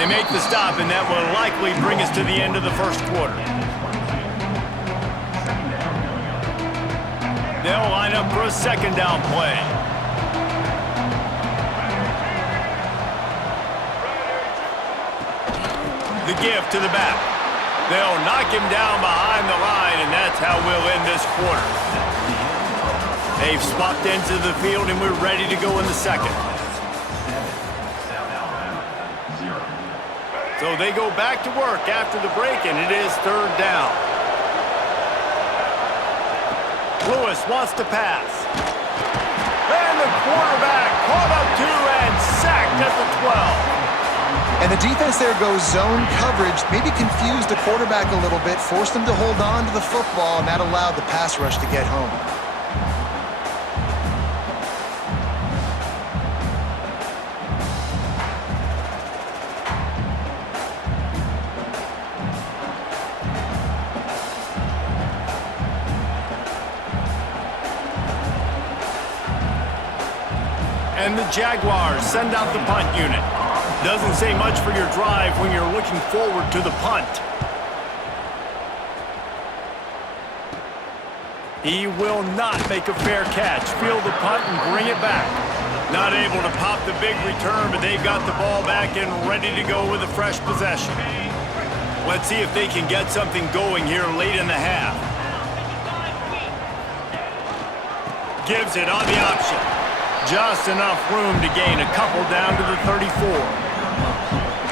they make the stop, and that will likely bring us to the end of the first quarter. They'll line up for a second down play. The give to the back. They'll knock him down behind the line, and that's how we'll end this quarter. They've swapped into the field, and we're ready to go in the second. So they go back to work after the break, and it is third down. Lewis wants to pass. And the quarterback caught up to and sacked at the 12. And the defense there goes zone coverage, maybe confused the quarterback a little bit, forced him to hold on to the football, and that allowed the pass rush to get home. And the Jaguars send out the punt unit. Doesn't say much for your drive when you're looking forward to the punt. He will not make a fair catch. Field the punt and bring it back. Not able to pop the big return, but they've got the ball back and ready to go with a fresh possession. Let's see if they can get something going here late in the half. Gives it on the option. Just enough room to gain a couple down to the 34.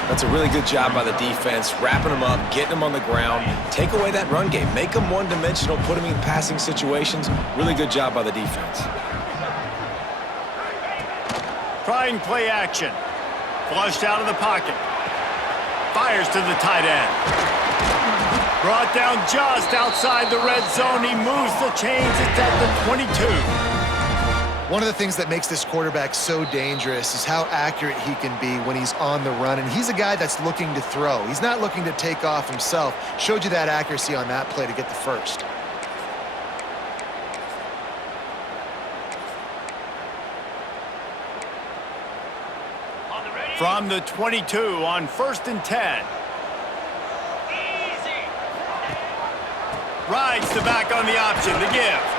That's a really good job by the defense, wrapping them up, getting them on the ground. Take away that run game. Make them one-dimensional, put them in passing situations. Really good job by the defense. Trying play action. Flushed out of the pocket. Fires to the tight end. Brought down just outside the red zone. He moves the chains. It's at the 22. One of the things that makes this quarterback so dangerous is how accurate he can be when he's on the run. And he's a guy that's looking to throw. He's not looking to take off himself. Showed you that accuracy on that play to get the first. From the 22 on 1st and 10. Rides the back on the option, the give.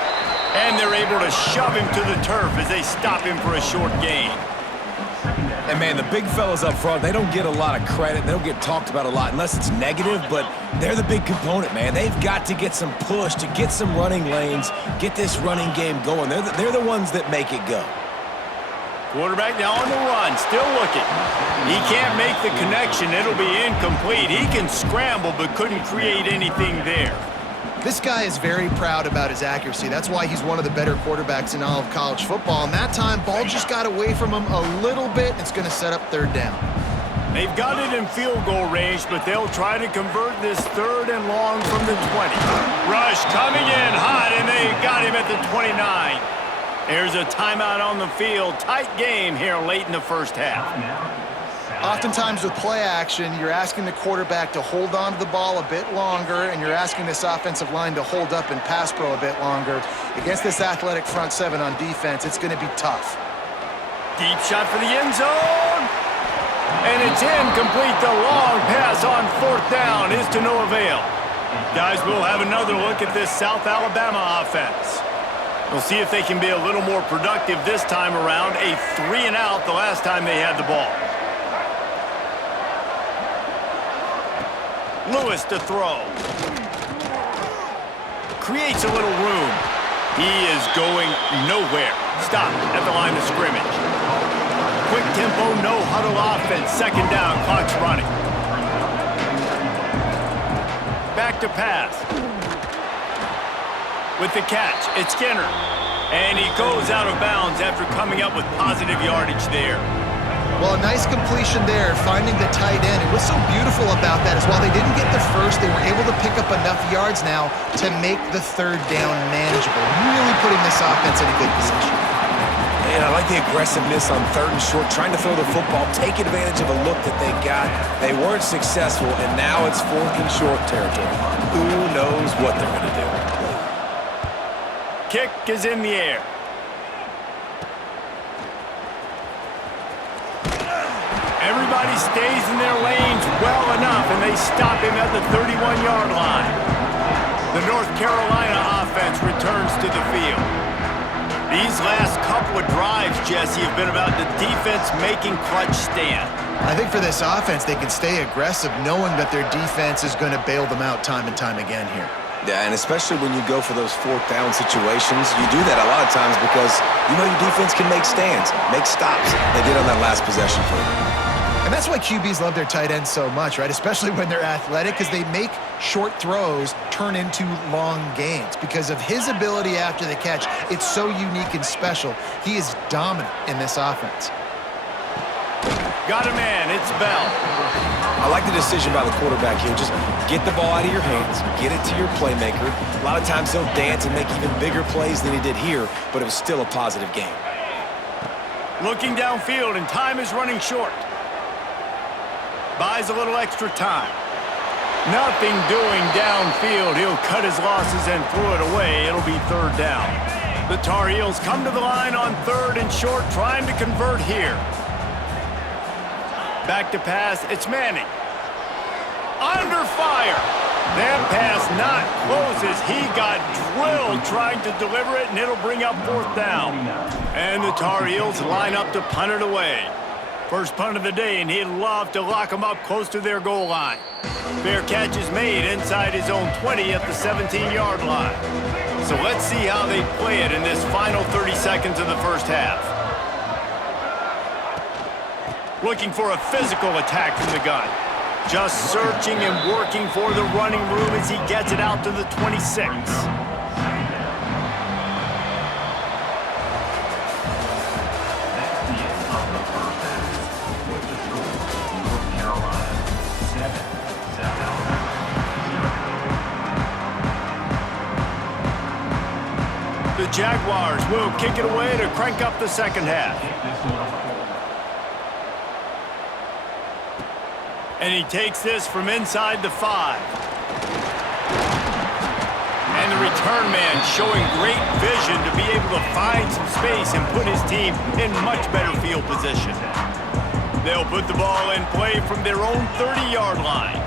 And they're able to shove him to the turf as they stop him for a short gain. And, man, the big fellas up front, they don't get a lot of credit. They don't get talked about a lot unless it's negative, but they're the big component, man. They've got to get some push, to get some running lanes, get this running game going. They're the ones that make it go. Quarterback now on the run, still looking. He can't make the connection. It'll be incomplete. He can scramble but couldn't create anything there. This guy is very proud about his accuracy. That's why he's one of the better quarterbacks in all of college football. And that time, ball just got away from him a little bit. It's going to set up third down. They've got it in field goal range, but they'll try to convert this third and long from the 20. Rush coming in hot, and they got him at the 29. There's a timeout on the field. Tight game here late in the first half. Oftentimes with play action, you're asking the quarterback to hold on to the ball a bit longer, and you're asking this offensive line to hold up and pass pro a bit longer. Against this athletic front seven on defense, it's going to be tough. Deep shot for the end zone. And it's incomplete. The long pass on 4th down is to no avail. Guys, we'll have another look at this South Alabama offense. We'll see if they can be a little more productive this time around. A 3-and-out the last time they had the ball. Lewis to throw. Creates a little room. He is going nowhere. Stop at the line of scrimmage. Quick tempo, no huddle offense. 2nd down, clock's running. Back to pass. With the catch, it's Skinner. And he goes out of bounds after coming up with positive yardage there. Well, a nice completion there, finding the tight end. And what's so beautiful about that is while they didn't get the first, they were able to pick up enough yards now to make the 3rd down manageable. Really putting this offense in a good position. And I like the aggressiveness on 3rd and short, trying to throw the football, take advantage of a look that they got. They weren't successful, and now it's 4th and short territory. Who knows what they're going to do? Kick is in the air. Everybody stays in their lanes well enough, and they stop him at the 31-yard line. The North Carolina offense returns to the field. These last couple of drives, Jesse, have been about the defense making clutch stand. I think for this offense, they can stay aggressive knowing that their defense is going to bail them out time and time again here. Yeah, and especially when you go for those fourth down situations, you do that a lot of times because you know your defense can make stands, make stops. They did on that last possession for you. And that's why QBs love their tight ends so much, right? Especially when they're athletic, because they make short throws turn into long gains. Because of his ability after the catch, it's so unique and special. He is dominant in this offense. Got a man, it's Bell. I like the decision by the quarterback here. Just get the ball out of your hands, get it to your playmaker. A lot of times he'll dance and make even bigger plays than he did here, but it was still a positive game. Looking downfield, and time is running short. Buys a little extra time. Nothing doing downfield. He'll cut his losses and throw it away. It'll be third down. The Tar Heels come to the line on third and short, trying to convert here. Back to pass, it's Manning. Under fire. That pass not close as he got drilled trying to deliver it, and it'll bring up fourth down. And the Tar Heels line up to punt it away. First punt of the day, and he'd love to lock them up close to their goal line. Fair catch is made inside his own 20 at the 17-yard line. So let's see how they play it in this final 30 seconds of the first half. Looking for a physical attack from the gun. Just searching and working for the running room as he gets it out to the 26. The Jaguars will kick it away to crank up the second half. And he takes this from inside the 5. And the return man showing great vision to be able to find some space and put his team in much better field position. They'll put the ball in play from their own 30-yard line.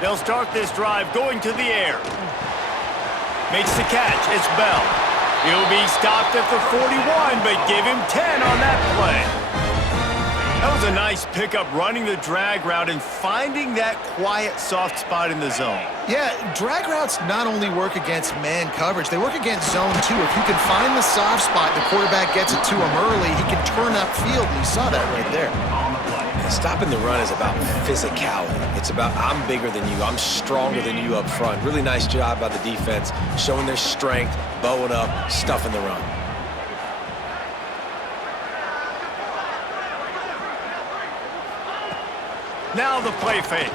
They'll start this drive going to the air. Makes the catch. It's Bell. He'll be stopped at the 41, but give him 10 on that play. That was a nice pickup, running the drag route and finding that quiet, soft spot in the zone. Yeah, drag routes not only work against man coverage, they work against zone too. If you can find the soft spot, the quarterback gets it to him early, he can turn upfield, and you saw that right there. And stopping the run is about physicality. It's about I'm bigger than you, I'm stronger than you up front. Really nice job by the defense, showing their strength, bowing up, stuffing the run. Now the play fake.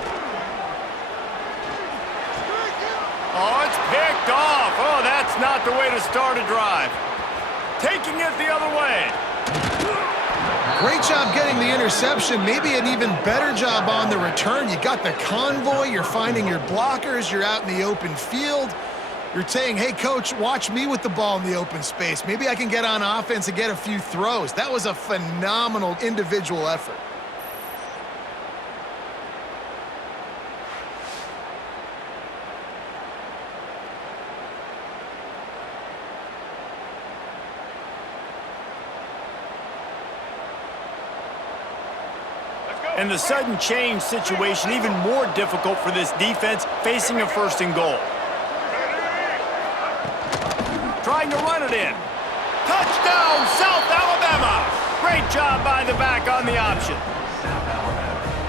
Oh, it's picked off. Oh, that's not the way to start a drive. Taking it the other way. Great job getting the interception. Maybe an even better job on the return. You got the convoy. You're finding your blockers. You're out in the open field. You're saying, hey, coach, watch me with the ball in the open space. Maybe I can get on offense and get a few throws. That was a phenomenal individual effort. And the sudden change situation even more difficult for this defense facing a first and goal. Trying to run it in. Touchdown, South Alabama! Great job by the back on the option.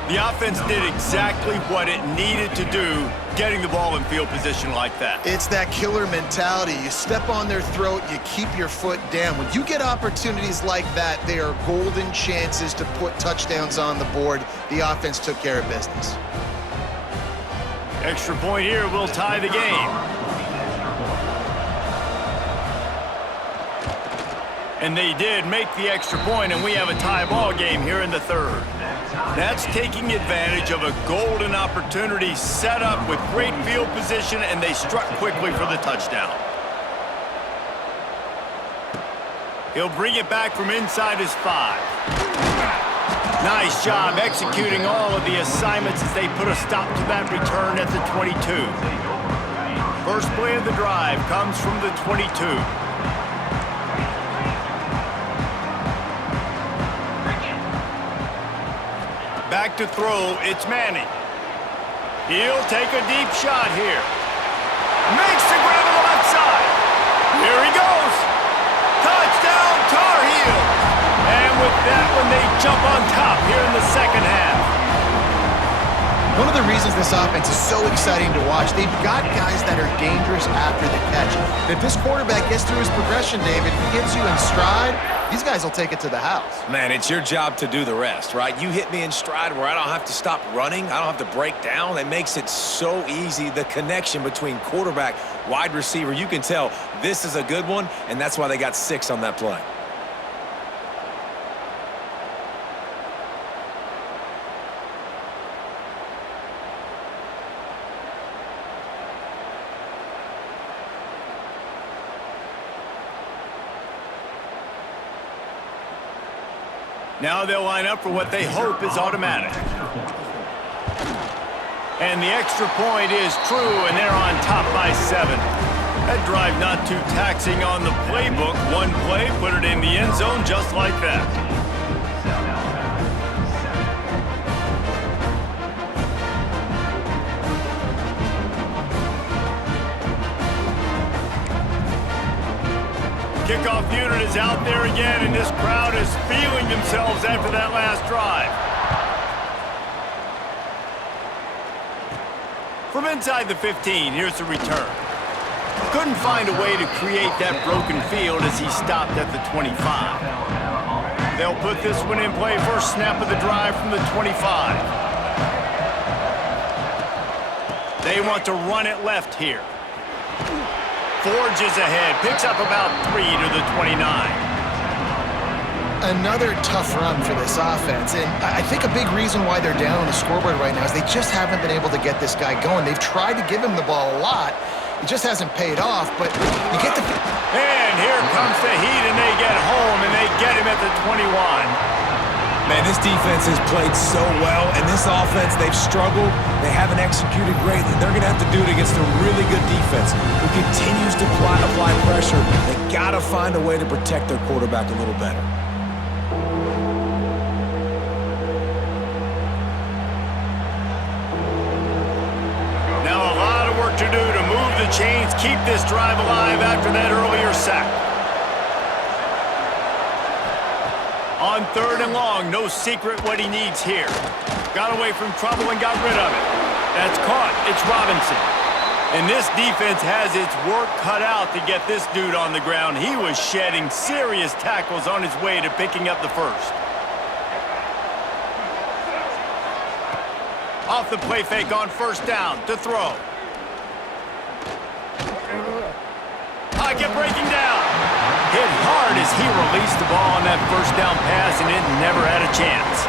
The offense did exactly what it needed to do, getting the ball in field position like that. It's that killer mentality. You step on their throat, you keep your foot down. When you get opportunities like that, they are golden chances to put touchdowns on the board. The offense took care of business. Extra point here will tie the game. And they did make the extra point, and we have a tie ball game here in the third. That's taking advantage of a golden opportunity set up with great field position, and they struck quickly for the touchdown. He'll bring it back from inside his 5. Nice job executing all of the assignments as they put a stop to that return at the 22. First play of the drive comes from the 22. Back to throw, it's Manning. He'll take a deep shot here. Makes the grab on the left side. Here he goes. Touchdown, Tar Heels. And with that one, they jump on top here in the second half. One of the reasons this offense is so exciting to watch, they've got guys that are dangerous after the catch. If this quarterback gets through his progression, David, he gets you in stride, these guys will take it to the house. Man, it's your job to do the rest, right? You hit me in stride where I don't have to stop running. I don't have to break down. It makes it so easy. The connection between quarterback, wide receiver, you can tell this is a good one, and that's why they got 6 on that play. Now they'll line up for what they hope is automatic. And the extra point is true, and they're on top by 7. That drive not too taxing on the playbook. One play, put it in the end zone just like that. Kickoff unit is out there again, and this crowd is feeling themselves after that last drive. From inside the 15, here's the return. Couldn't find a way to create that broken field as he stopped at the 25. They'll put this one in play, first snap of the drive from the 25. They want to run it left here. Forges ahead, picks up about 3 to the 29. Another tough run for this offense, and I think a big reason why they're down on the scoreboard right now is they just haven't been able to get this guy going. They've tried to give him the ball a lot. It just hasn't paid off, but you get the... And here comes the heat, and they get home, and they get him at the 21. Man, this defense has played so well, and this offense, they've struggled. They haven't executed greatly. They're going to have to do it against a really good defense who continues to apply pressure. They got to find a way to protect their quarterback a little better. Now a lot of work to do to move the chains, keep this drive alive after that earlier sack. On 3rd and long, no secret what he needs here. Got away from trouble and got rid of it. That's caught. It's Robinson. And this defense has its work cut out to get this dude on the ground. He was shedding serious tackles on his way to picking up the first. Off the play fake on 1st down to throw. Pocket breaking down. Hit hard as he released the ball on that 1st down pass, and it never had a chance.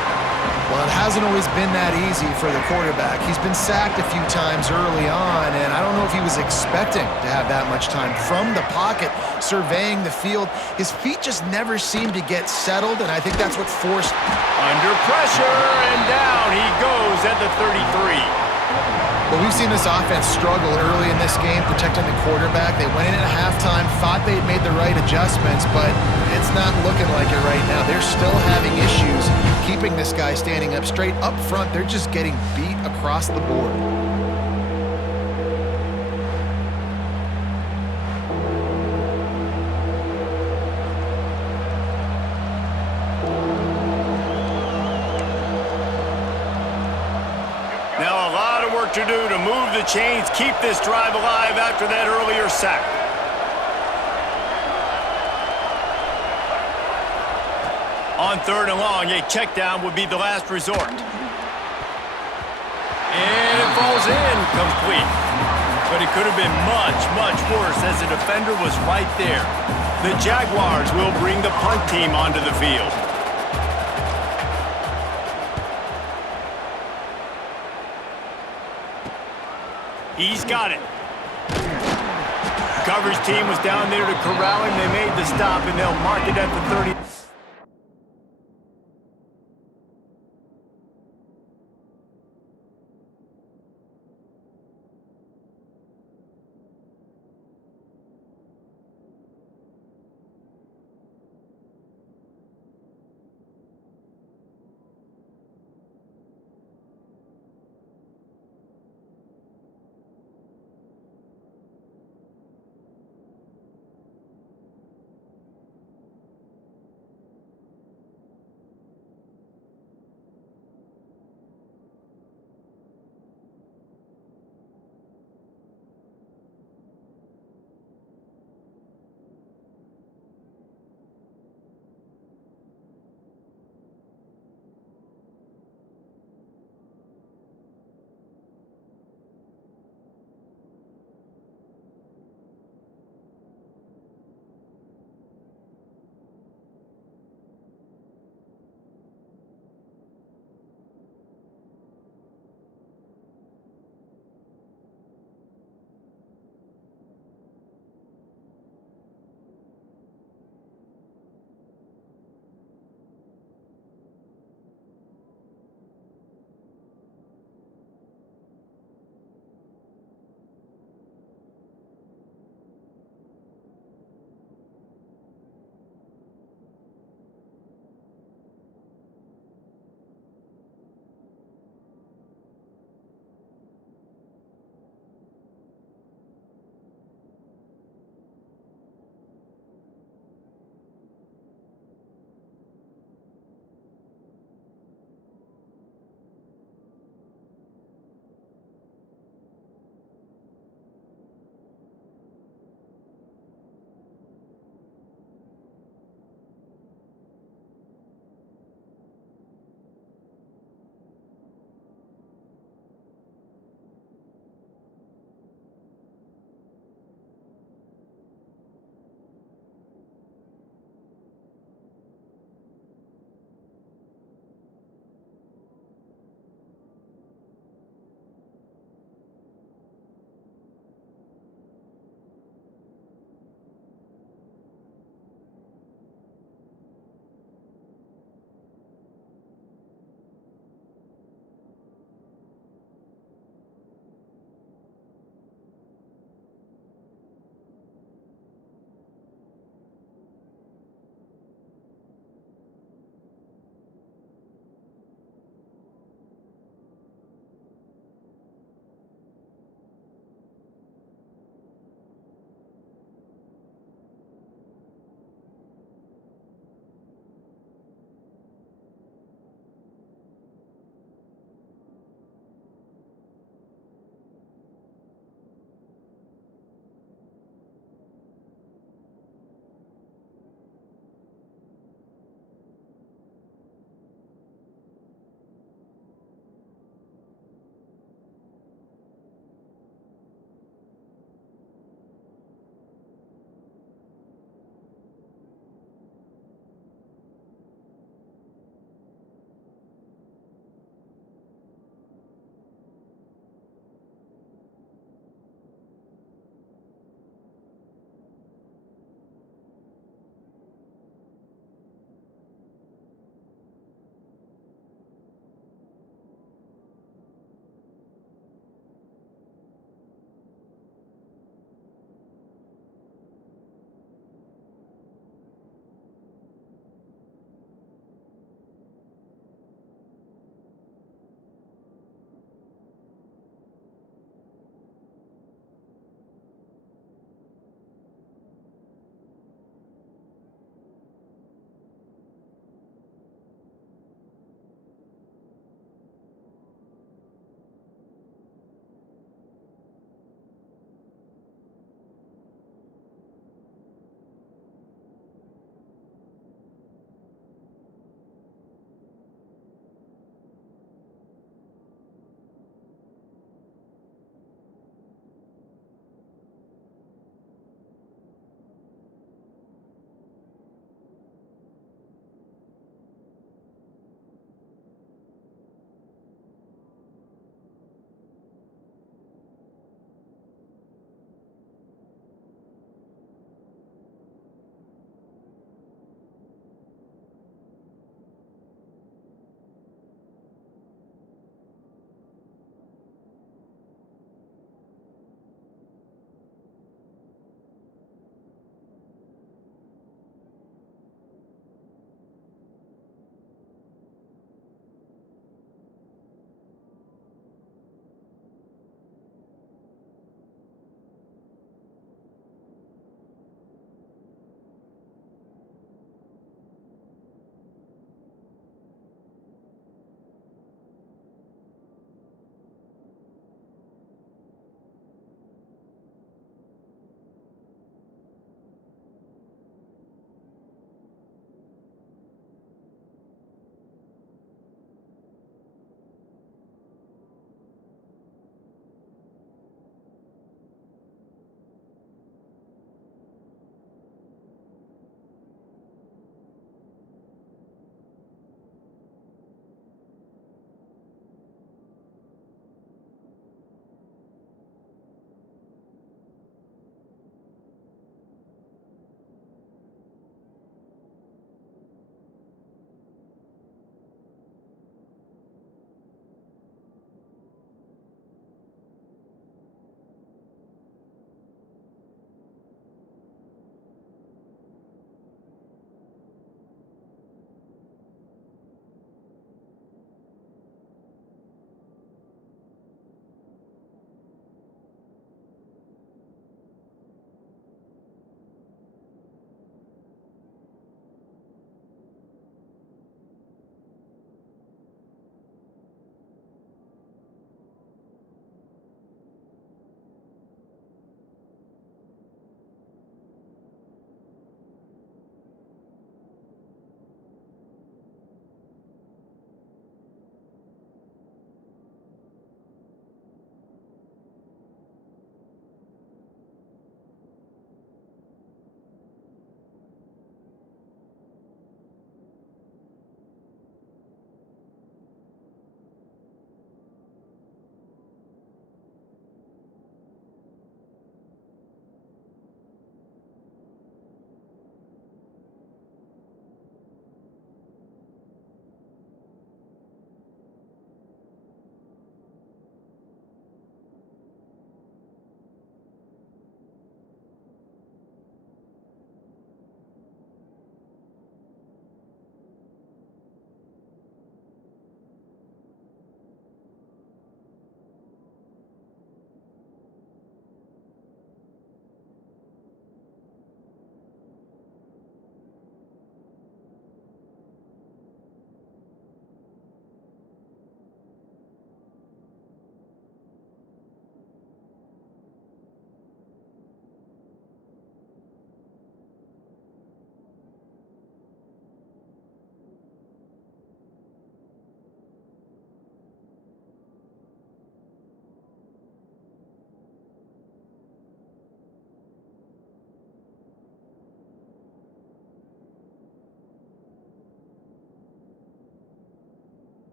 Well, it hasn't always been that easy for the quarterback. He's been sacked a few times early on, and I don't know if he was expecting to have that much time from the pocket, surveying the field. His feet just never seemed to get settled, and I think that's what forced... Under pressure, and down he goes at the 33. Well, we've seen this offense struggle early in this game, protecting the quarterback. They went in at halftime, thought they'd made the right adjustments, but it's not looking like it right now. They're still having issues keeping this guy standing up straight. Up front, they're just getting beat across the board. To do to move the chains, keep this drive alive after that earlier sack. On 3rd and long, a check down would be the last resort. And it falls in complete. But it could have been much, much worse as the defender was right there. The Jaguars will bring the punt team onto the field. He's got it. coverage team was down there to corral him. They made the stop, and they'll mark it at the 30.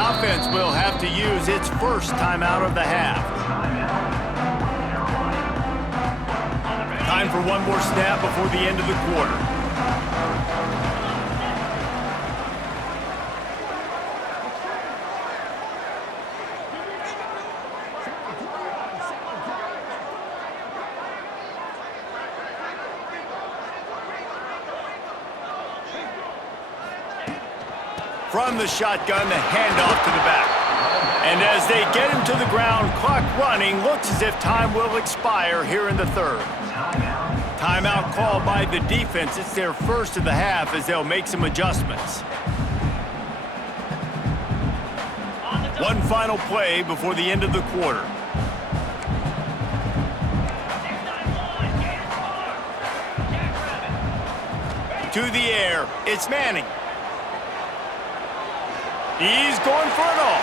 offense will have to use its first timeout of the half. Time for one more snap before the end of the quarter. From the shotgun, the handoff to the back. And as they get him to the ground, clock running, looks as if time will expire here in the third. Timeout called by the defense. It's their first of the half as they'll make some adjustments. One final play before the end of the quarter. To the air, it's Manning. He's going for it all.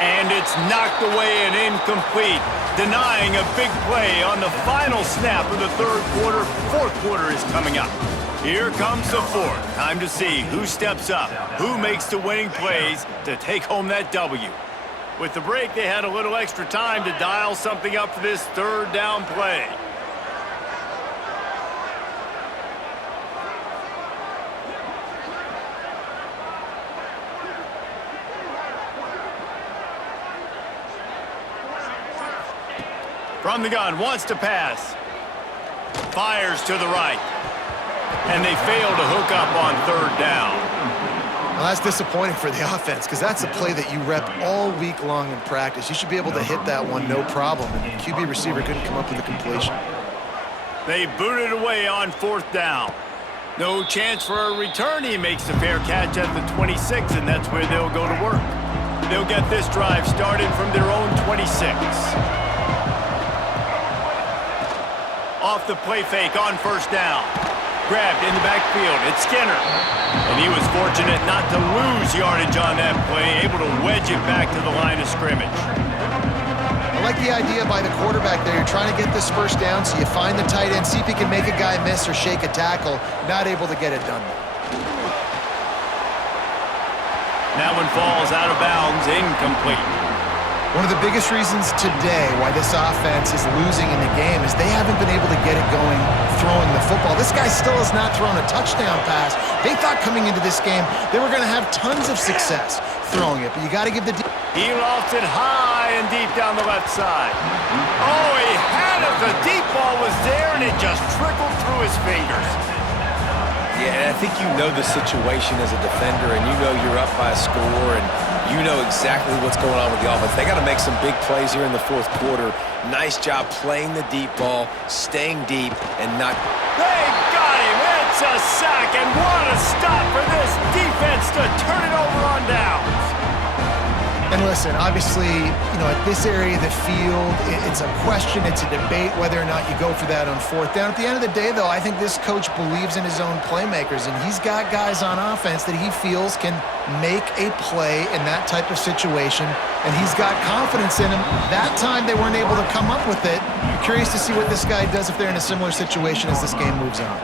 And it's knocked away and incomplete, denying a big play on the final snap of the third quarter. Fourth quarter is coming up. Here comes the fourth. Time to see who steps up, who makes the winning plays to take home that W. With the break, they had a little extra time to dial something up for this third down play. From the gun, wants to pass. Fires to the right. And they fail to hook up on third down. Well, that's disappointing for the offense because that's a play that you rep all week long in practice. You should be able to hit that one no problem, and the QB receiver couldn't come up with a completion. They booted away on fourth down. No chance for a return. He makes the fair catch at the 26, and that's where they'll go to work. They'll get this drive started from their own 26. Off the play fake on first down. Grabbed in the backfield. It's Skinner. And he was fortunate not to lose yardage on that play, able to wedge it back to the line of scrimmage. I like the idea by the quarterback there. You're trying to get this first down, so you find the tight end, see if he can make a guy miss or shake a tackle. Not able to get it done. That one falls out of bounds, incomplete. One of the biggest reasons today why this offense is losing in the game is they haven't been able to get it going throwing the football. This guy still has not thrown a touchdown pass. They thought coming into this game they were going to have tons of success throwing it, but you got to give the... He lofted high and deep down the left side. Oh, he had it. The deep ball was there, and it just trickled through his fingers. Yeah, and I think you know the situation as a defender, and you know you're up by a score, and you know exactly what's going on with the offense. They got to make some big plays here in the fourth quarter. Nice job playing the deep ball, staying deep, and not... They got him. It's a sack, and what a stop for this defense to turn it over on downs. And listen, obviously, you know, at this area of the field, it's a question, it's a debate whether or not you go for that on fourth down. At the end of the day, though, I think this coach believes in his own playmakers, and he's got guys on offense that he feels can make a play in that type of situation, and he's got confidence in him. That time, they weren't able to come up with it. I'm curious to see what this guy does if they're in a similar situation as this game moves on.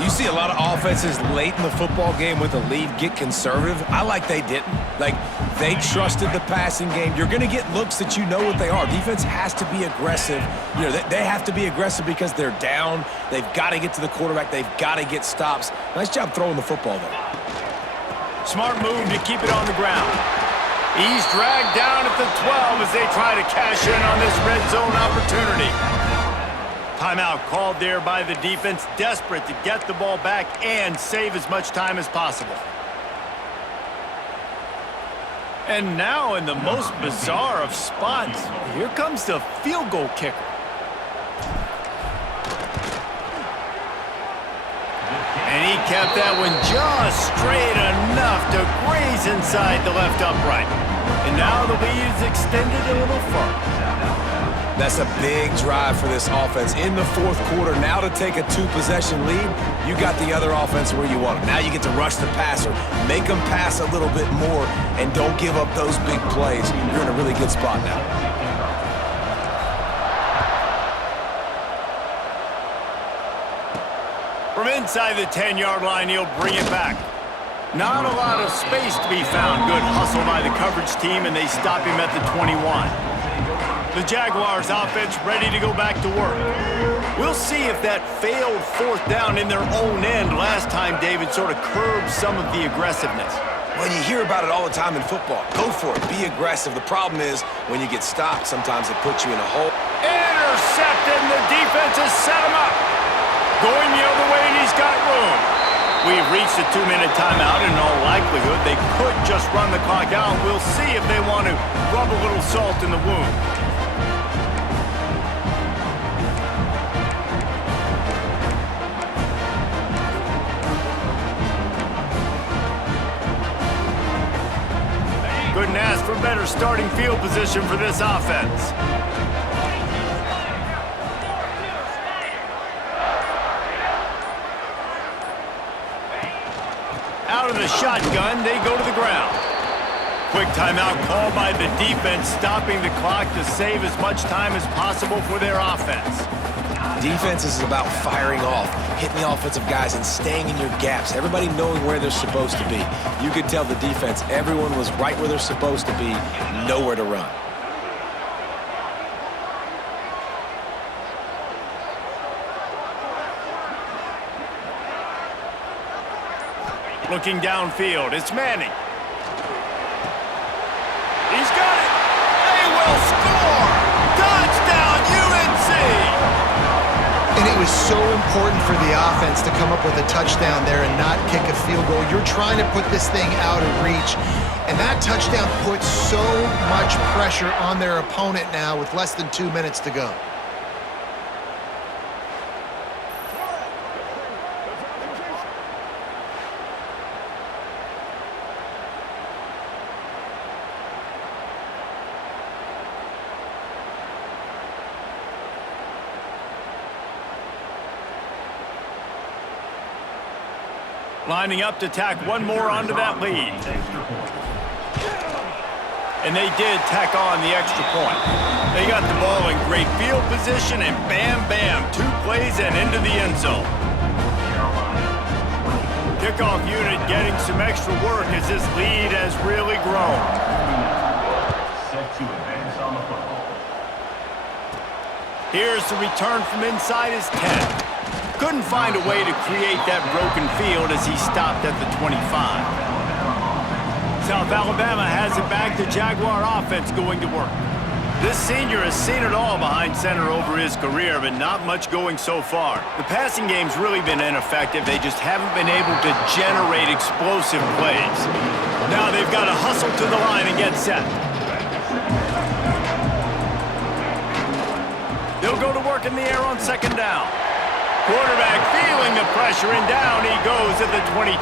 You see a lot of offenses late in the football game with a lead get conservative. I like they didn't. Like, they trusted the passing game. You're going to get looks that you know what they are. Defense has to be aggressive. You know, they have to be aggressive because they're down. They've got to get to the quarterback. They've got to get stops. Nice job throwing the football, though. Smart move to keep it on the ground. He's dragged down at the 12 as they try to cash in on this red zone opportunity. Timeout called there by the defense, desperate to get the ball back and save as much time as possible. And now in the most bizarre of spots, here comes the field goal kicker. And he kept that one just straight enough to graze inside the left upright. And now the lead is extended a little further. That's a big drive for this offense in the fourth quarter. Now to take a two-possession lead, you got the other offense where you want them. Now you get to rush the passer, make them pass a little bit more, and don't give up those big plays. You're in a really good spot now. From inside the 10-yard line, he'll bring it back. Not a lot of space to be found. Good hustle by the coverage team, and they stop him at the 21. The Jaguars offense ready to go back to work. We'll see if that failed fourth down in their own end last time, David, sort of curbed some of the aggressiveness. Well, you hear about it all the time in football. Go for it. Be aggressive. The problem is when you get stopped, sometimes it puts you in a hole. Intercepted, and the defense has set him up. Going the other way, and he's got room. We've reached a 2-minute timeout, and in all likelihood, they could just run the clock out. We'll see if they want to rub a little salt in the wound. Couldn't ask for better starting field position for this offense. Out of the shotgun, they go to the ground. Quick timeout call by the defense, stopping the clock to save as much time as possible for their offense. Defense is about firing off, hitting the offensive guys, and staying in your gaps. Everybody knowing where they're supposed to be. You could tell the defense, everyone was right where they're supposed to be, nowhere to run. Looking downfield, it's Manning. He's got it. They will score. Touchdown, UNC. And it was so important for the offense to come up with a touchdown there and not kick a field goal. You're trying to put this thing out of reach, and that touchdown puts so much pressure on their opponent now with less than 2 minutes to go. Lining up to tack one more onto that lead. And they did tack on the extra point. They got the ball in great field position, and bam, bam, 2 plays and into the end zone. Kickoff unit getting some extra work as this lead has really grown. Here's the return from inside his 10. Couldn't find a way to create that broken field as he stopped at the 25. South Alabama has it back. The Jaguar offense going to work. This senior has seen it all behind center over his career, but not much going so far. The passing game's really been ineffective. They just haven't been able to generate explosive plays. Now they've got to hustle to the line and get set. They'll go to work in the air on second down. Quarterback feeling the pressure, and down he goes at the 22.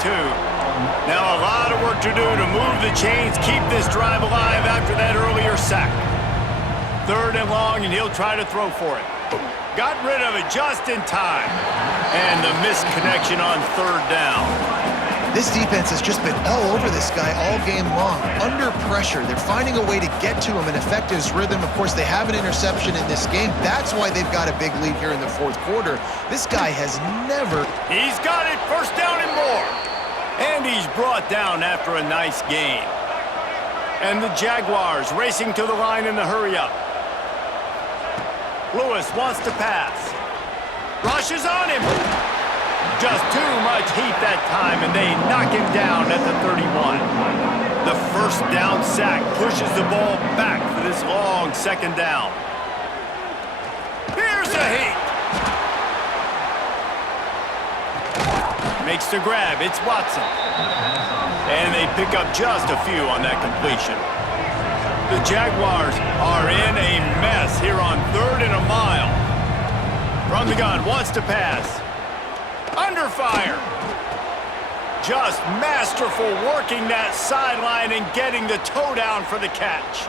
Now a lot of work to do to move the chains, keep this drive alive after that earlier sack. 3rd and long, and he'll try to throw for it. Got rid of it just in time. And the missed connection on 3rd down. This defense has just been all over this guy all game long. Under pressure, they're finding a way to get to him and affect his rhythm. Of course, they have an interception in this game. That's why they've got a big lead here in the 4th quarter. This guy has never... He's got it, 1st down and more. And he's brought down after a nice gain. And the Jaguars racing to the line in the hurry-up. Lewis wants to pass. Rushes on him. Just too much heat that time, and they knock him down at the 31. The 1st down sack pushes the ball back for this long 2nd down. Here's a heat. Makes the grab. It's Watson. And they pick up just a few on that completion. The Jaguars are in a mess here on 3rd and a mile. From the gun, wants to pass. Under fire. Just masterful working that sideline and getting the toe down for the catch.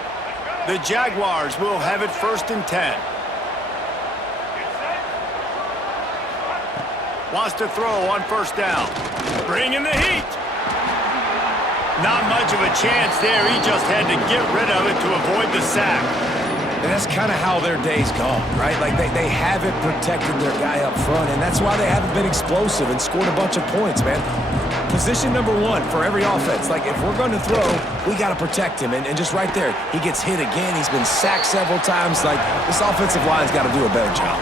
The Jaguars will have it 1st and 10. Wants to throw on 1st down. Bring in the heat. Not much of a chance there. He just had to get rid of it to avoid the sack. And that's kind of how their day's gone, right? Like, they haven't protected their guy up front, and that's why they haven't been explosive and scored a bunch of points, man. Position number one for every offense. Like, if we're going to throw, we got to protect him. And just right there, he gets hit again. He's been sacked several times. Like, this offensive line's got to do a better job.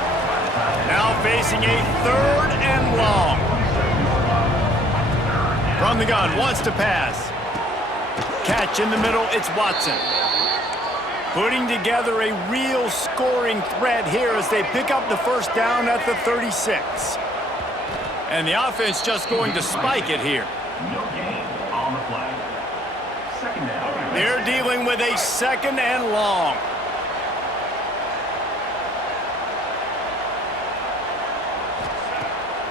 Now facing a 3rd and long. From the gun, wants to pass. Catch in the middle, it's Watson. Putting together a real scoring threat here as they pick up the first down at the 36. And the offense just going to spike it here. No gain on the play. Second down. They're dealing with a 2nd and long.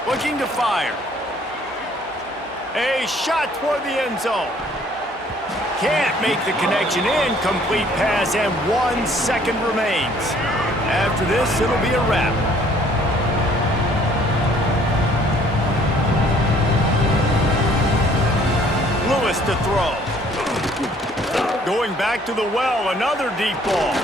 Looking to fire. A shot toward the end zone. Can't make the connection. Incomplete pass, and 1 second remains. After this, it'll be a wrap. Lewis to throw. Going back to the well, another deep ball.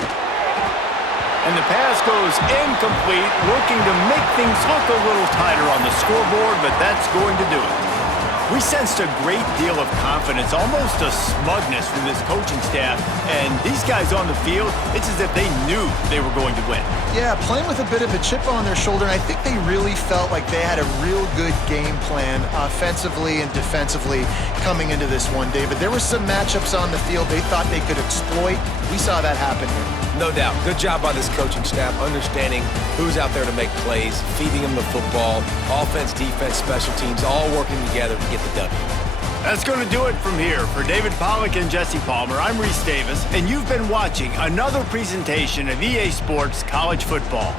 And the pass goes incomplete, looking to make things look a little tighter on the scoreboard, but that's going to do it. We sensed a great deal of confidence, almost a smugness from this coaching staff. And these guys on the field, it's as if they knew they were going to win. Yeah, playing with a bit of a chip on their shoulder, and I think they really felt like they had a real good game plan offensively and defensively coming into this one, David. There were some matchups on the field they thought they could exploit. We saw that happen here. No doubt. Good job by this coaching staff, understanding who's out there to make plays, feeding them the football, offense, defense, special teams, all working together to get the W. That's going to do it from here. For David Pollack and Jesse Palmer, I'm Reese Davis, and you've been watching another presentation of EA Sports College Football.